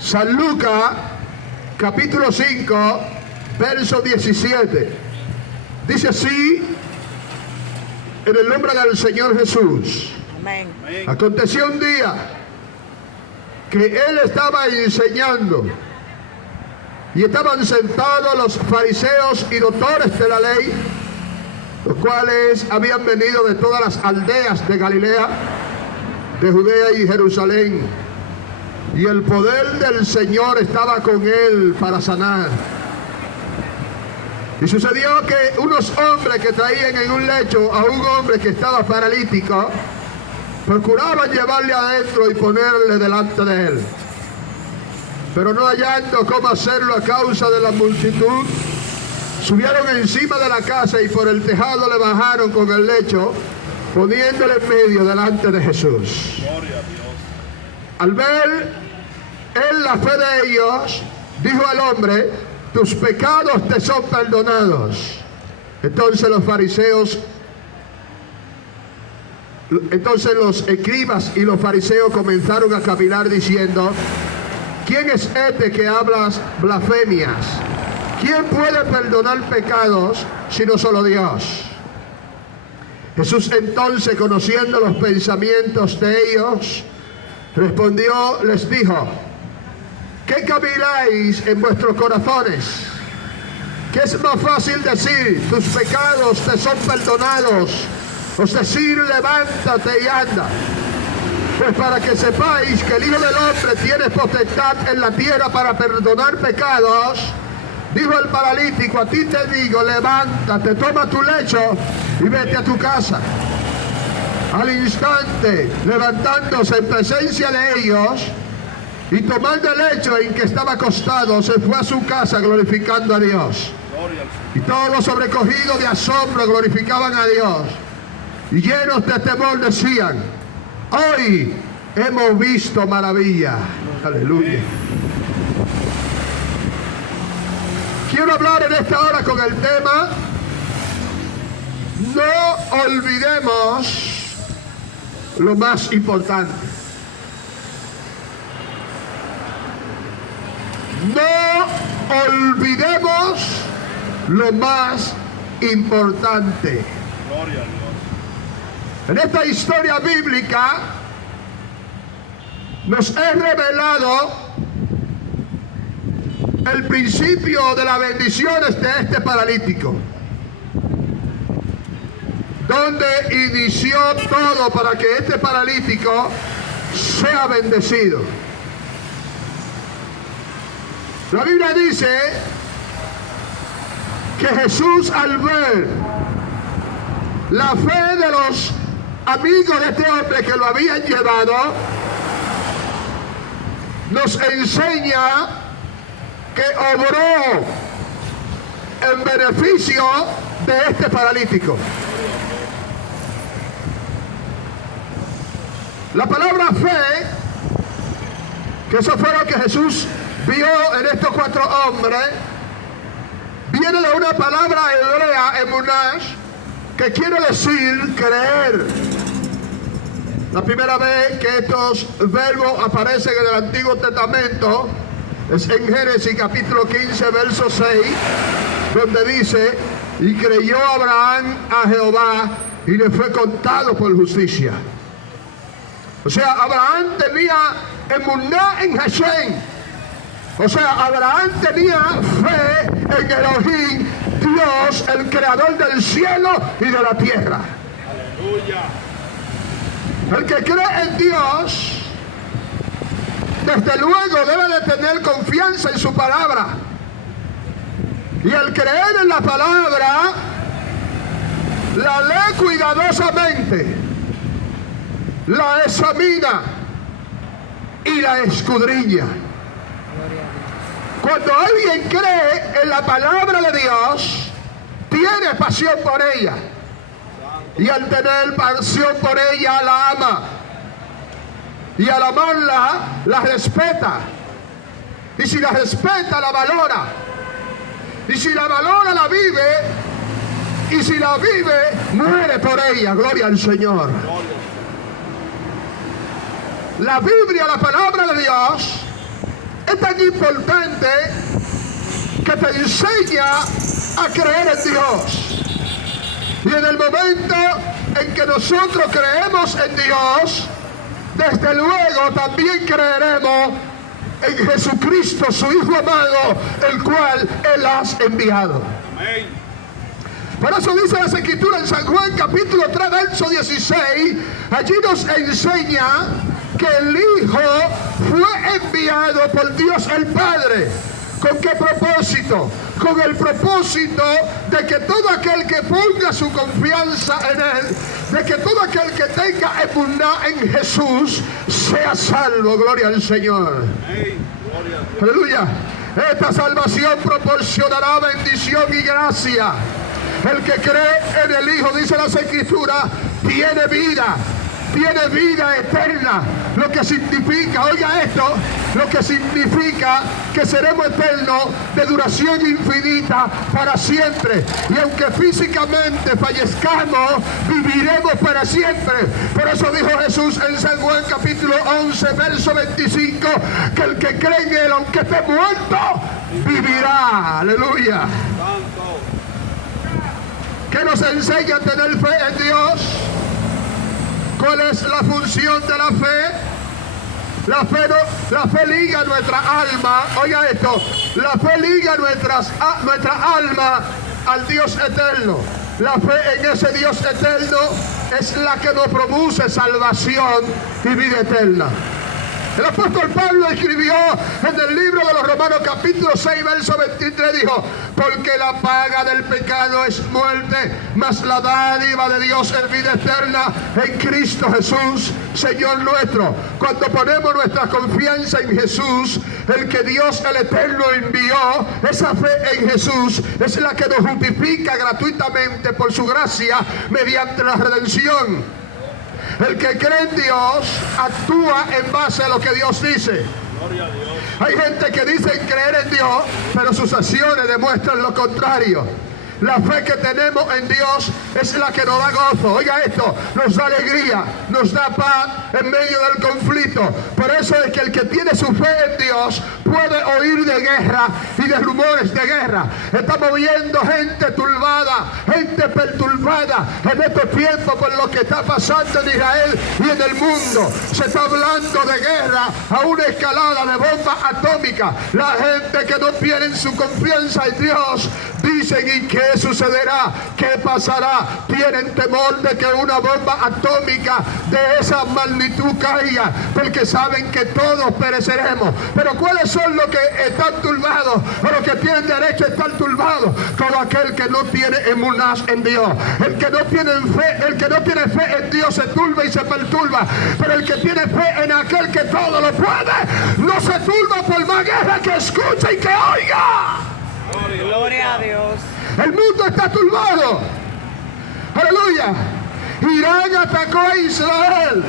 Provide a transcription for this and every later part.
San Lucas, capítulo 5, verso 17. Dice así, en el nombre del Señor Jesús. Amén. Aconteció un día que él estaba enseñando y estaban sentados los fariseos y doctores de la ley, los cuales habían venido de todas las aldeas de Galilea, de Judea y Jerusalén, y el poder del Señor estaba con él para sanar. Y sucedió que unos hombres que traían en un lecho a un hombre que estaba paralítico, procuraban llevarle adentro y ponerle delante de él. Pero no hallando cómo hacerlo a causa de la multitud, subieron encima de la casa y por el tejado le bajaron con el lecho, poniéndole en medio delante de Jesús. Gloria a Dios. Al ver él la fe de ellos, dijo al hombre: tus pecados te son perdonados. Entonces los escribas y los fariseos comenzaron a cavilar diciendo: ¿quién es este que habla blasfemias? ¿Quién puede perdonar pecados sino solo Dios? Jesús entonces, conociendo los pensamientos de ellos, respondió, les dijo: ¿qué caviláis en vuestros corazones? ¿Qué es más fácil decir, tus pecados te son perdonados, o decir, levántate y anda? Pues para que sepáis que el Hijo del Hombre tiene potestad en la tierra para perdonar pecados, dijo el paralítico: a ti te digo, levántate, toma tu lecho y vete a tu casa. Al instante, levantándose en presencia de ellos y tomando el lecho en que estaba acostado, se fue a su casa glorificando a Dios. Y todos sobrecogidos de asombro glorificaban a Dios, y llenos de temor decían: hoy hemos visto maravilla. Aleluya. Quiero hablar en esta hora con el tema: no olvidemos lo más importante. No olvidemos lo más importante. Gloria a Dios. En esta historia bíblica nos es revelado el principio de las bendiciones de este paralítico, donde inició todo para que este paralítico sea bendecido. La Biblia dice que Jesús, al ver la fe de los amigos de este hombre que lo habían llevado, nos enseña que obró en beneficio de este paralítico. La palabra fe, que eso fue lo que Jesús vio en estos cuatro hombres, viene de una palabra hebrea, emunash, que quiere decir creer. La primera vez que estos verbos aparecen en el Antiguo Testamento es en Génesis capítulo 15, verso 6, donde dice: y creyó Abraham a Jehová y le fue contado por justicia. O sea, Abraham tenía emuná en Hashem. O sea, Abraham tenía fe en Elohim, Dios, el creador del cielo y de la tierra. Aleluya. El que cree en Dios, desde luego debe de tener confianza en su palabra. Y el creer en la palabra, la lee cuidadosamente, la examina y la escudriña. Cuando alguien cree en la palabra de Dios, tiene pasión por ella. Y al tener pasión por ella, la ama. Y al amarla, la respeta. Y si la respeta, la valora. Y si la valora, la vive. Y si la vive, muere por ella. Gloria al Señor. La Biblia, la palabra de Dios, es importante que te enseña a creer en Dios. Y en el momento en que nosotros creemos en Dios, desde luego también creeremos en Jesucristo, su Hijo amado, el cual Él has enviado. Amén. Por eso dice las Escrituras en San Juan capítulo 3, verso 16, allí nos enseña que el Hijo fue enviado por Dios el Padre. ¿Con qué propósito? Con el propósito de que todo aquel que ponga su confianza en Él, de que todo aquel que tenga emuná en Jesús, sea salvo. Gloria al Señor. Amén. Gloria a Dios. Aleluya. Esta salvación proporcionará bendición y gracia. El que cree en el Hijo, dice las Escrituras, tiene vida eterna. Lo que significa, oiga esto, lo que significa que seremos eternos de duración infinita para siempre. Y aunque físicamente fallezcamos, viviremos para siempre. Por eso dijo Jesús en San Juan capítulo 11, verso 25, que el que cree en Él, aunque esté muerto, vivirá. Aleluya. Santo. ¿Qué nos enseña a tener fe en Dios? ¿Cuál es la función de la fe? La fe liga nuestra alma, oiga esto, la fe liga nuestra alma al Dios eterno. La fe en ese Dios eterno es la que nos produce salvación y vida eterna. El apóstol Pablo escribió en el libro de los Romanos capítulo 6, verso 23, dijo: porque la paga del pecado es muerte, mas la dádiva de Dios es vida eterna en Cristo Jesús, Señor nuestro. Cuando ponemos nuestra confianza en Jesús, el que Dios el Eterno envió, esa fe en Jesús es la que nos justifica gratuitamente por su gracia mediante la redención. El que cree en Dios actúa en base a lo que Dios dice. Gloria a Dios. Hay gente que dice creer en Dios, pero sus acciones demuestran lo contrario. La fe que tenemos en Dios es la que nos da gozo. Oiga esto, nos da alegría, nos da paz en medio del conflicto. Por eso es que el que tiene su fe en Dios puede oír de guerra y de rumores de guerra. Estamos viendo gente turbada, gente perturbada en estos tiempos por lo que está pasando en Israel y en el mundo. Se está hablando de guerra a una escalada de bombas atómicas. La gente que no tiene su confianza en Dios dicen: ¿y qué sucederá? ¿Qué pasará? Tienen temor de que una bomba atómica de esa magnitud caiga, porque saben que todos pereceremos. Pero ¿cuáles son los que están turbados o los que tienen derecho a estar turbados? Todo aquel que no tiene emuná en Dios. El que no tiene fe en Dios se turba y se perturba. Pero el que tiene fe en aquel que todo lo puede, no se turba por más guerra que escuche y que oiga. Gloria a Dios. El mundo está turbado. Aleluya. Irán atacó a Israel,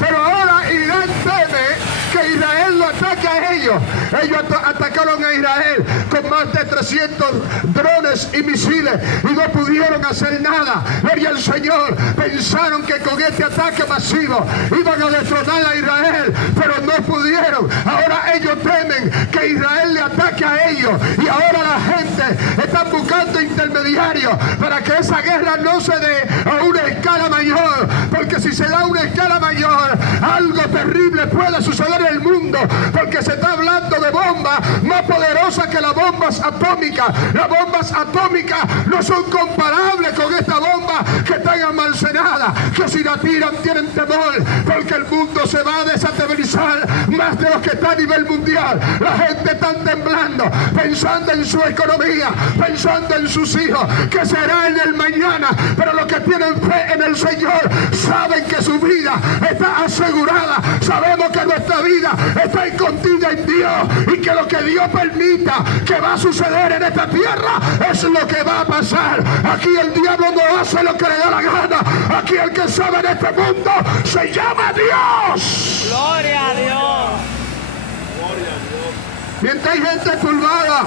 pero ahora Irán teme que Israel lo ataque a ellos. Ellos atacaron a Israel con más de 300 drones y misiles y no pudieron hacer nada. Gloria al Señor. Pensaron que con este ataque masivo iban a destronar a Israel, pero no pudieron. Ahora ellos temen que Israel le ataque a ellos, y ahora la gente está buscando intermediarios para que esa guerra no se dé a una escala mayor, porque si se da a una escala mayor, algo terrible puede suceder en el mundo, porque se está hablando de bombas más poderosas que las bombas atómicas. Las bombas atómicas no son comparables con esta bomba que están almacenadas, que si la tiran tienen temor, porque el mundo se va a desestabilizar más de lo que está a nivel mundial. La gente está temblando, pensando en su economía, pensando en sus hijos, que será en el mañana. Pero los que tienen fe en el Señor saben que su vida está asegurada. Sabemos que nuestra vida está escondida en Dios, y que lo que Dios permita que va a suceder en esta tierra es lo que va a pasar. Aquí el diablo no hace lo que le da la gana. Aquí el que sabe en este mundo se llama Dios. Gloria a Dios. Gloria a Dios. Mientras hay gente turbada,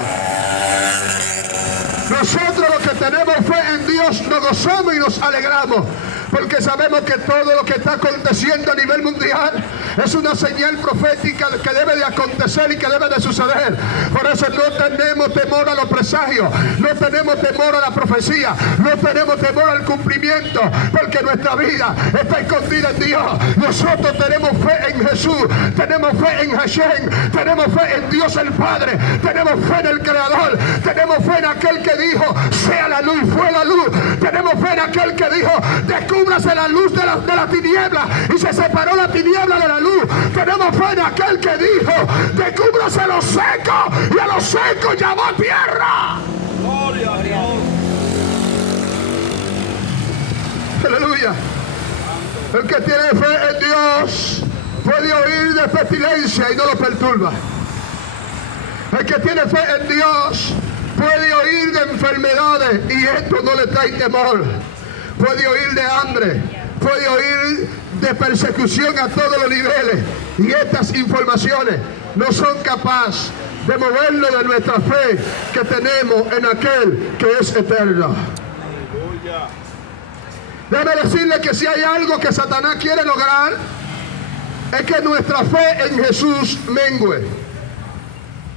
nosotros los que tenemos fe en Dios nos gozamos y nos alegramos, porque sabemos que todo lo que está aconteciendo a nivel mundial es una señal profética que debe debe de acontecer y que debe de suceder. Por eso no tenemos temor a los presagios, no tenemos temor a la profecía, no tenemos temor al cumplimiento, porque nuestra vida está escondida en Dios. Nosotros tenemos fe en Jesús, tenemos fe en Hashem, tenemos fe en Dios el Padre, tenemos fe en el Creador, tenemos fe en aquel que dijo, sea la luz, fue la luz. Tenemos fe en aquel que dijo, descúbrase la luz de la tiniebla, y se separó la tiniebla de la luz. Tenemos fe en aquel que dijo, descúbrase lo seco, y a lo seco llamó tierra. Gloria a Dios. Aleluya. El que tiene fe en Dios puede oír de pestilencia y no lo perturba. El que tiene fe en Dios puede oír de enfermedades y esto no le trae temor. Puede oír de hambre, puede oír de persecución a todos los niveles. Y estas informaciones no son capaces de moverlo de nuestra fe que tenemos en aquel que es eterno. Aleluya. Déjame decirle que si hay algo que Satanás quiere lograr, es que nuestra fe en Jesús mengue.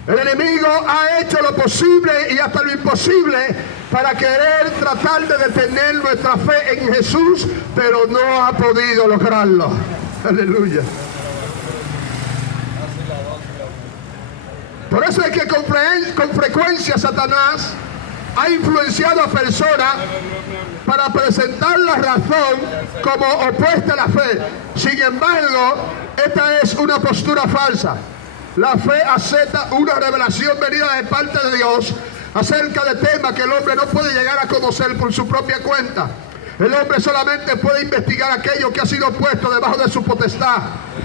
El enemigo ha hecho lo posible y hasta lo imposible para querer tratar de detener nuestra fe en Jesús, pero no ha podido lograrlo. Aleluya. Por eso es que con frecuencia Satanás ha influenciado a personas para presentar la razón como opuesta a la fe. Sin embargo, esta es una postura falsa. La fe acepta una revelación venida de parte de Dios acerca de temas que el hombre no puede llegar a conocer por su propia cuenta. El hombre solamente puede investigar aquello que ha sido puesto debajo de su potestad.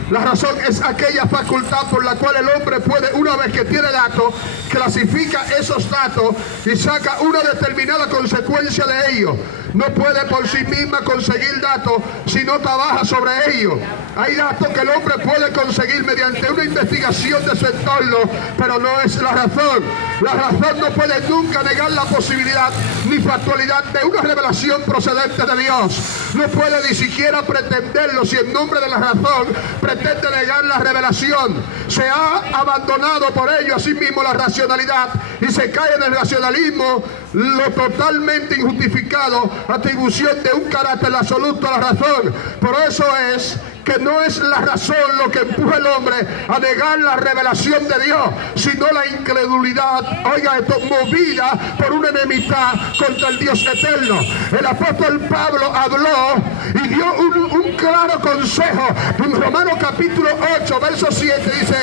La razón es aquella facultad por la cual el hombre puede, una vez que tiene datos, clasifica esos datos y saca una determinada consecuencia de ellos. No puede por sí misma conseguir datos si no trabaja sobre ellos. Hay datos que el hombre puede conseguir mediante una investigación de su entorno, pero no es la razón. La razón no puede nunca negar la posibilidad ni factualidad de una revelación procedente de Dios. No puede ni siquiera pretenderlo si en nombre de la razón pretende negar la revelación. Se ha abandonado por ello a sí mismo la racionalidad y se cae en el racionalismo, lo totalmente injustificado, atribución de un carácter absoluto a la razón. Por eso es que no es la razón lo que empuja al hombre a negar la revelación de Dios, sino la incredulidad, oiga esto, movida por una enemistad contra el Dios eterno. El apóstol Pablo habló y dio un claro consejo. En Romanos capítulo 8, verso 7 dice: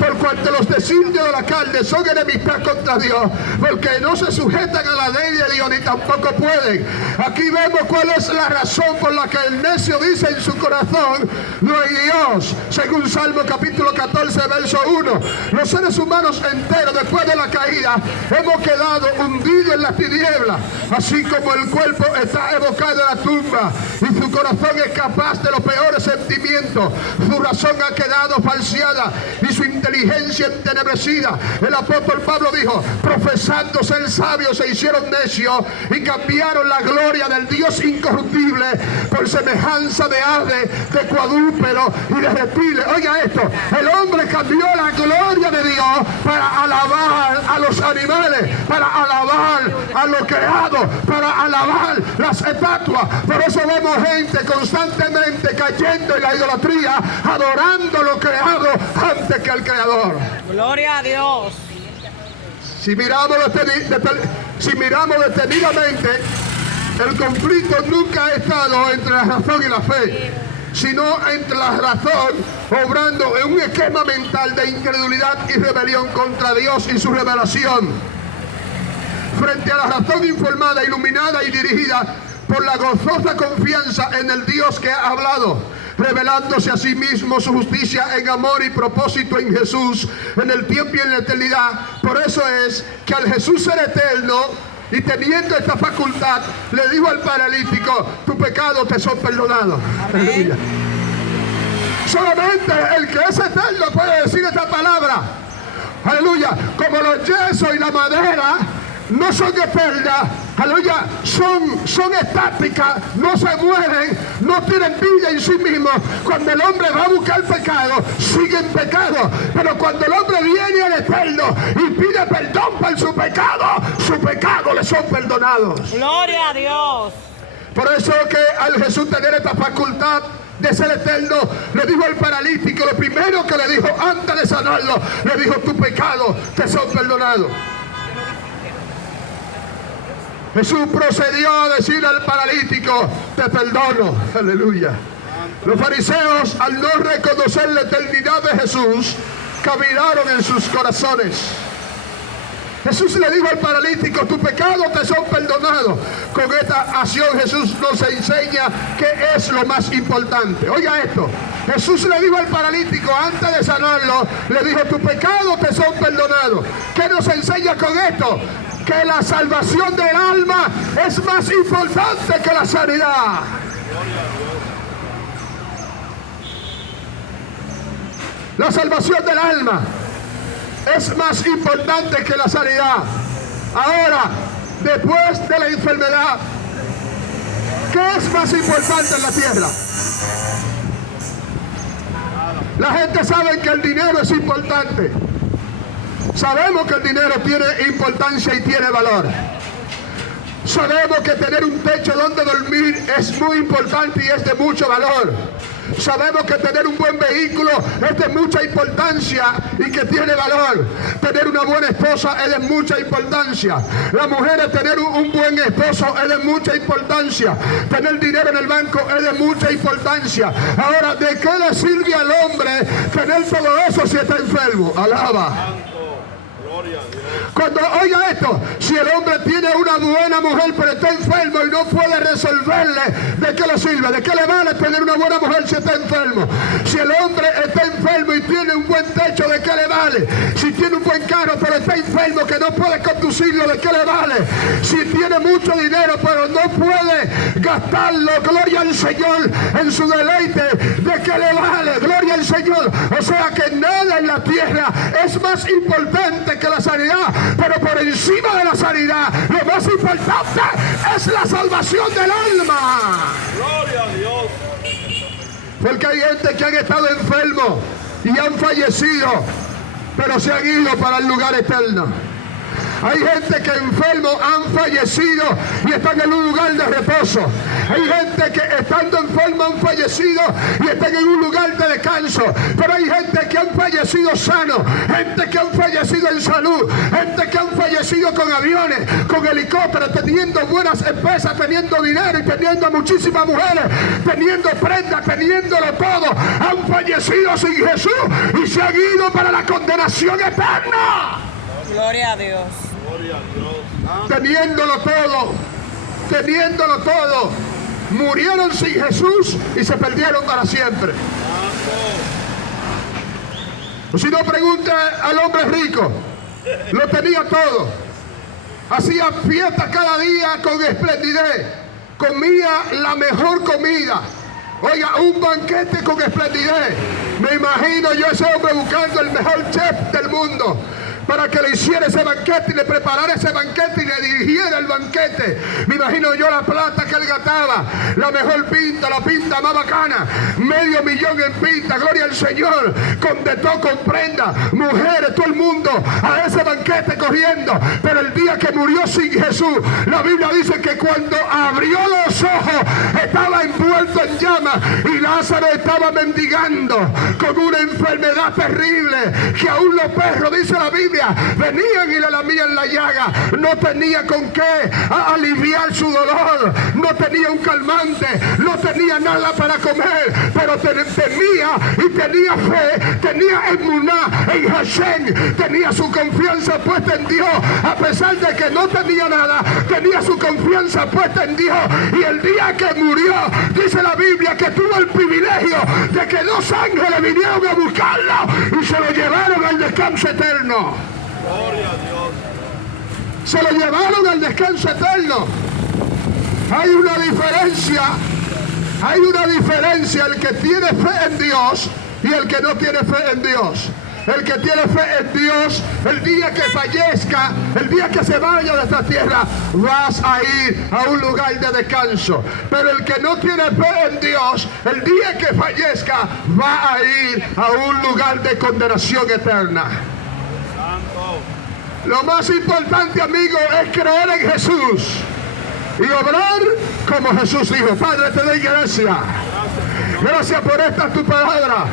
por cuanto los designios de la carne son enemistad contra Dios, porque no se sujetan a la ley de Dios ni tampoco pueden. Aquí vemos cuál es la razón por la que el necio dice en su corazón: no hay Dios. Según Salmo capítulo 14, verso 1. Los seres humanos enteros, después de la caída, hemos quedado hundidos en las tinieblas, así como el cuerpo está evocado en la tumba y su corazón es capaz de los peores sentimientos. Su razón ha quedado falseada y su inteligencia entenebrecida. El apóstol Pablo dijo: profesando ser sabios se hicieron necios y cambiaron la gloria del Dios incorruptible por semejanza de aves, de cuadrúpedos y de reptiles. Oiga esto, el hombre cambió la gloria de Dios para alabar a los animales, para alabar a lo creado, para alabar las estatuas. Por eso vemos gente constantemente cayendo en la idolatría, adorando lo creado antes que el Creador. Gloria a Dios. Si miramos detenidamente, el conflicto nunca ha estado entre la razón y la fe, sino entre la razón obrando en un esquema mental de incredulidad y rebelión contra Dios y su revelación. Frente a la razón informada, iluminada y dirigida por la gozosa confianza en el Dios que ha hablado, revelándose a sí mismo su justicia en amor y propósito en Jesús, en el tiempo y en la eternidad. Por eso es que al Jesús ser eterno y teniendo esta facultad, le dijo al paralítico: tus pecados te son perdonados. Aleluya. Solamente el que es eterno puede decir esta palabra. Aleluya. Como los yesos y la madera no son eternas, aleluya, son estáticas, no se mueven, no tienen vida en sí mismos. Cuando el hombre va a buscar pecado, sigue en pecado, pero cuando el hombre viene al Eterno y pide perdón por su pecado le son perdonados. Gloria a Dios. Por eso que al Jesús tener esta facultad de ser eterno, le dijo al paralítico, lo primero que le dijo antes de sanarlo, le dijo: tu pecado te son perdonados. Jesús procedió a decir al paralítico: te perdono. Aleluya. Los fariseos, al no reconocer la eternidad de Jesús, caminaron en sus corazones. Jesús le dijo al paralítico: tu pecado te son perdonados. Con esta acción Jesús nos enseña qué es lo más importante. Oiga esto, Jesús le dijo al paralítico antes de sanarlo, le dijo: tu pecado te son perdonados. ¿Qué nos enseña con esto? Que la salvación del alma es más importante que la sanidad. La salvación del alma es más importante que la sanidad. Ahora, después de la enfermedad, ¿qué es más importante en la tierra? La gente sabe que el dinero es importante. Sabemos que el dinero tiene importancia y tiene valor. Sabemos que tener un techo donde dormir es muy importante y es de mucho valor. Sabemos que tener un buen vehículo es de mucha importancia y que tiene valor. Tener una buena esposa es de mucha importancia. La mujer, es tener un buen esposo es de mucha importancia. Tener dinero en el banco es de mucha importancia. Ahora, ¿de qué le sirve al hombre tener todo eso si está enfermo? Alaba. Cuando oiga esto, si el hombre tiene una buena mujer pero está enfermo y no puede resolverle, ¿de qué le sirve? ¿De qué le vale tener una buena mujer si está enfermo? Si el hombre está enfermo y tiene un buen techo, ¿de qué le vale? Si tiene un buen carro pero está enfermo que no puede conducirlo, ¿de qué le vale? Si tiene mucho dinero pero no puede gastarlo, gloria al Señor, en su deleite, ¿de qué le vale? Gloria al Señor. O sea que nada en la tierra es más importante que la sanidad, pero por encima de la sanidad, lo más importante es la salvación del alma. Gloria a Dios. Porque hay gente que han estado enfermos y han fallecido, pero se han ido para el lugar eterno. Hay gente que enfermos han fallecido y están en un lugar de reposo. Hay gente que estando enfermos han fallecido y están en un lugar de descanso. Pero hay gente que han fallecido sano, gente que han fallecido en salud, gente que han fallecido con aviones, con helicópteros, teniendo buenas empresas, teniendo dinero y teniendo muchísimas mujeres, teniendo prendas, teniéndolo todo. Han fallecido sin Jesús y se han ido para la condenación eterna. Gloria a Dios. Teniéndolo todo, murieron sin Jesús y se perdieron para siempre. O si no, pregunta al hombre rico, lo tenía todo, hacía fiesta cada día con esplendidez, comía la mejor comida. Oiga, un banquete con esplendidez. Me imagino yo a ese hombre buscando el mejor chef del mundo para que le hiciera ese banquete y le preparara ese banquete y le dirigiera el banquete. Me imagino yo la plata que él gastaba, la mejor pinta, la pinta más bacana, $500,000 en pinta, gloria al Señor, con de todo, con prenda, mujeres, todo el mundo a ese banquete corriendo. Pero el día que murió sin Jesús, la Biblia dice que cuando abrió los ojos estaba envuelto en llamas y Lázaro estaba mendigando con una enfermedad terrible que aún los perros, dice la Biblia, venían y le lamían la llaga. No tenía con qué aliviar su dolor, no tenía un calmante, no tenía nada para comer, pero temía y tenía fe, tenía emuná en Hashem, tenía su confianza puesta en Dios. A pesar de que no tenía nada, tenía su confianza puesta en Dios. Y el día que murió, dice la Biblia que tuvo el privilegio de que 2 ángeles vinieron a buscarlo y se lo llevaron al descanso eterno. Gloria a Dios. Se lo llevaron al descanso eterno. Hay una diferencia el que tiene fe en Dios y el que no tiene fe en Dios. El que tiene fe en Dios, el día que fallezca, el día que se vaya de esta tierra, vas a ir a un lugar de descanso. Pero el que no tiene fe en Dios, el día que fallezca, va a ir a un lugar de condenación eterna. Santo. Lo más importante, amigo, es creer en Jesús y obrar como Jesús dijo. Padre, te doy gracias. Gracias por esta tu palabra,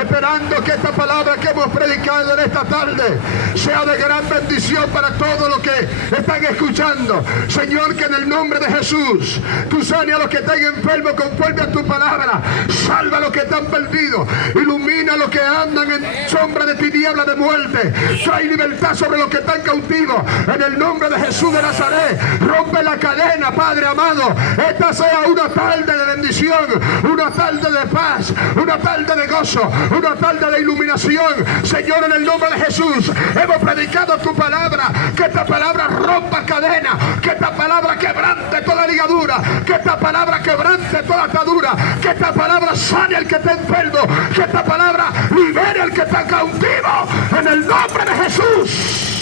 esperando que esta palabra que hemos predicado en esta tarde sea de gran bendición para todos los que están escuchando. Señor, que en el nombre de Jesús tú sanes a los que están enfermos conforme a tu palabra. Salva a los que están perdidos, ilumina a los que andan en sombra de tiniebla de muerte. Trae libertad sobre los que están cautivos. En el nombre de Jesús de Nazaret, rompe la cadena, Padre amado. Esta sea una tarde de bendición, una tarde de paz, una tarde de gozo, una tarde de iluminación. Señor, en el nombre de Jesús hemos predicado tu palabra. Que esta palabra rompa cadenas, que esta palabra quebrante toda ligadura, que esta palabra quebrante toda atadura, que esta palabra sane al que está enfermo, que esta palabra libere al que está cautivo, en el nombre de Jesús.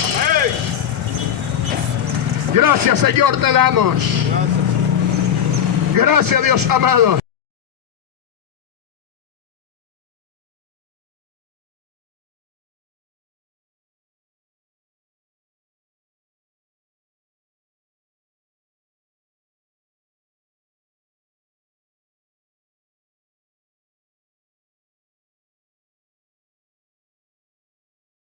Gracias, Señor, te damos. Gracias, Dios amado.